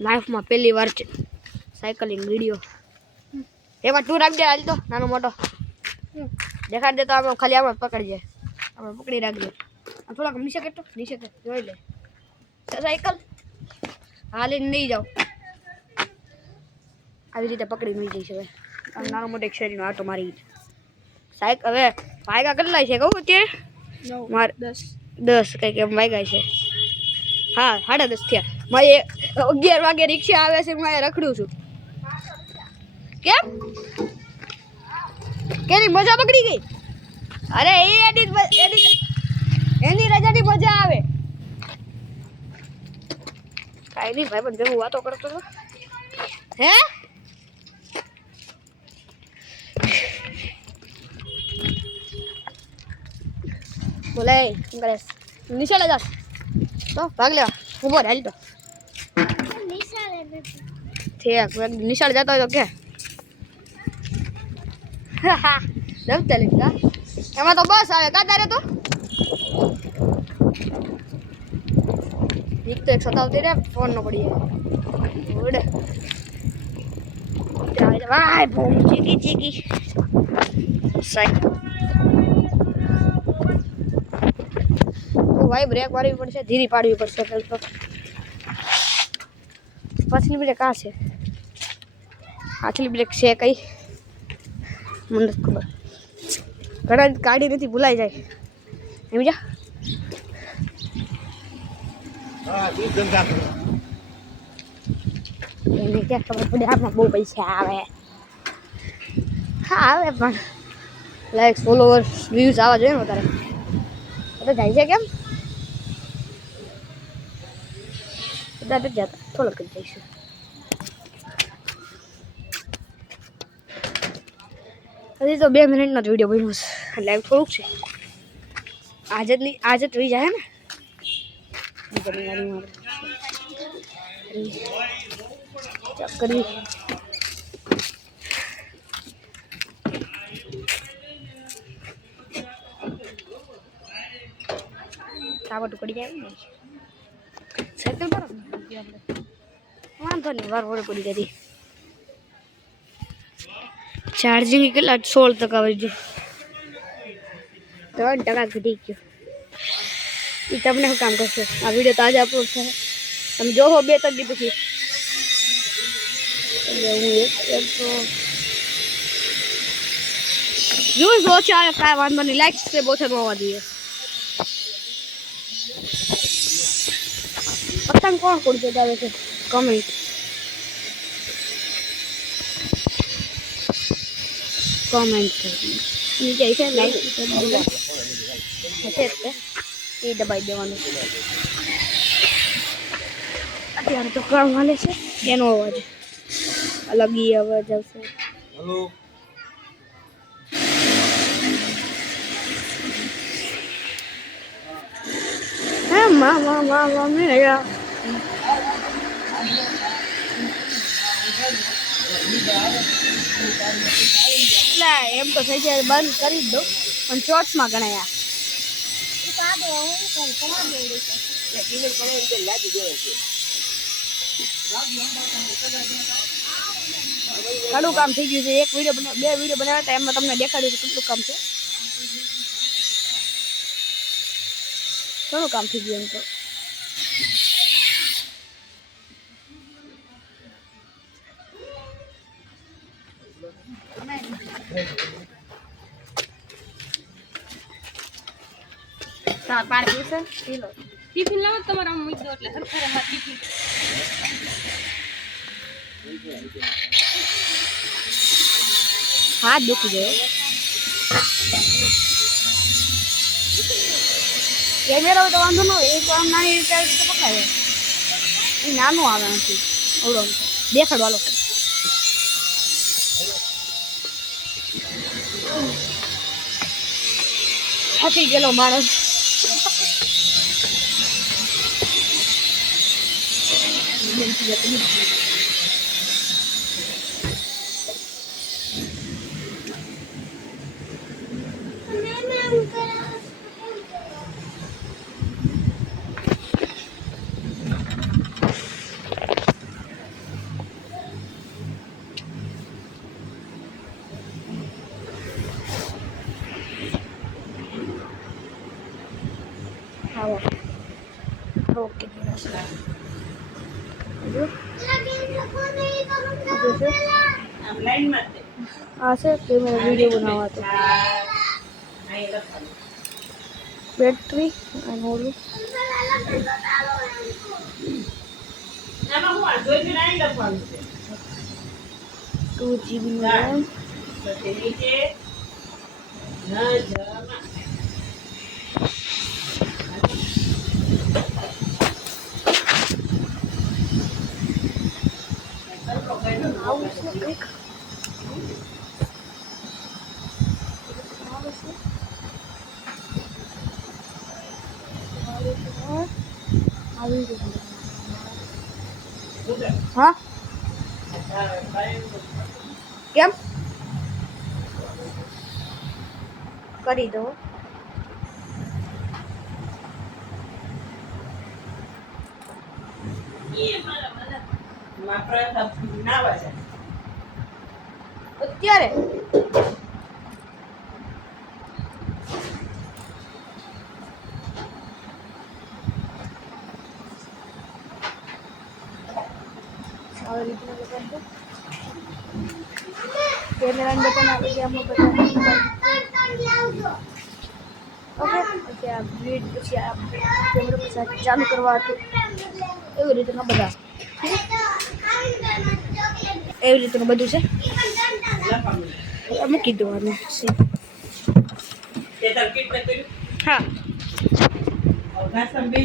લાઈફમાં પહેલી વાર છે સાયકલિંગ વિડીયો એમાં તું રાખજે હાલ તો નાનો મોટો દેખાડ દે તો આપણે ખાલી આપણે પકડીએ આપણે પકડી રાખજે થોડાક નીચે કે જોઈ લે સાયકલ હાલીને નહીં જાઓ આવી રીતે પકડી નહીં જઈશ હવે આમ નાનો મોટો એક શેરીનો આટો મારી સાયકલ હવે વાયગા કેટલા છે કહું અત્યારે મારે 10 કંઈક એમ વાગ્યા છે હા 10:30 થયા મારે 11 વાગે રિક્ષા આવે છે હું અહીંયા રખડું છું કેમ કેની મજા પકડી ગઈ અરે એની રજાની મજા આવે કાંઈ નહીં ભાઈ પણ જેવું વાતો કરતો હતો હે બોલે અંગ્રેજ નિશાળે જા તો ભાગ લેવા ઉભો રહે હાલ તો નિશાળે જતો હોય તો કે દફતર લીધા એમાં તો બસ આવે કા તારે તો એક તો 157 રે ફોન નો પડી ઓડે ભાઈ બોમ ચીકી સાઈકલ ભાઈ બ્રેક મારવી પડશે ધીરી પાડવી પડશે તો પાછલી બ્રેક આ છે પાછલી બ્રેક છે કઈ મને ખબર ઘણા ગાડી નથી ભૂલાઈ જાય એમ જા એને ક્યાં ખબર પડે આમાં બહુ પૈસા આવે હા આવે પણ લાઈક્સ ફોલોવર્સ વ્યૂઝ આવવા જોઈએ ને તારે તો જાય છે કેમ બધા જ જતા થોડોક જ જઈશું હજી તો 2 મિનિટનો જ વિડીયો બન્યો છે લાઈવ થોડુંક છે આજે જ રહી જાય ને ચક્કરી કાવટ પડી જાય ને સાયકલ પર વાંધો નહીં વાર વડે પડી જતી ચાર્જિંગ કેટલા 16% વહી ગયું 3% ઘટી ગયું એ તમને શું કામ કરશે આ વિડીયો તાજા અપલોડ થાય તમે જોવો 2-3 દી પછી હું એક તો વ્યૂઝ ઓછા આવે કાંઈ વાંધો નહીં લાઈક સબસ્ક્રાઈબ ઓછા ન હોવા જોઈએ પતંગ કોણ કોણ ચગાવે છે કમેન્ટ નીચે છે લાઈક એ દબાઈ દેવાનું અત્યારે તો કામ હાલે છે એનો અવાજ અલગ ઈ અવાજ આવશે હેલો હા મા મેં એમ તો થઈ જાય બંધ કરી જ દઉં પણ શોર્ટ્સમાં ગણાયા ઘણું કામ થઈ ગયું છે એક વિડીયો 2 વિડીયો બનાવ્યા હતા એમાં તમને દેખાડ્યું કેટલું કામ છે ઘણું કામ થઈ ગયું એમ તો પાર પીસે કિલો ટિફિન લાવો તમારે આમ મૂકી દો એટલે હરખરે માં ટિફિન હાથ દુખી ગયો કેમેરા તો વાંધો ન હોય એક આમ નાની રીતે પકડાય એ નાનું આવે નથી ઓળો દેખાડવાલો થાકી ગયેલો માણસ જો આ છે કેમેરા વિડીયો બનાવવા તો બેટરી અને ઓલું 2GB RAM આવું છે કંઈક આવી રીતે હા કેમ કરી દો અત્યારે આવી રીતના બટન છે કેમેરાનું બટન આવે છે આમાં બટન ઓકે પછી આ ગ્રીડ પછી આ કેમેરા પછી ચાલુ કરવા હતું એવી રીતના બધા એવી રીતનું બધું છે અમે કીધું આને હા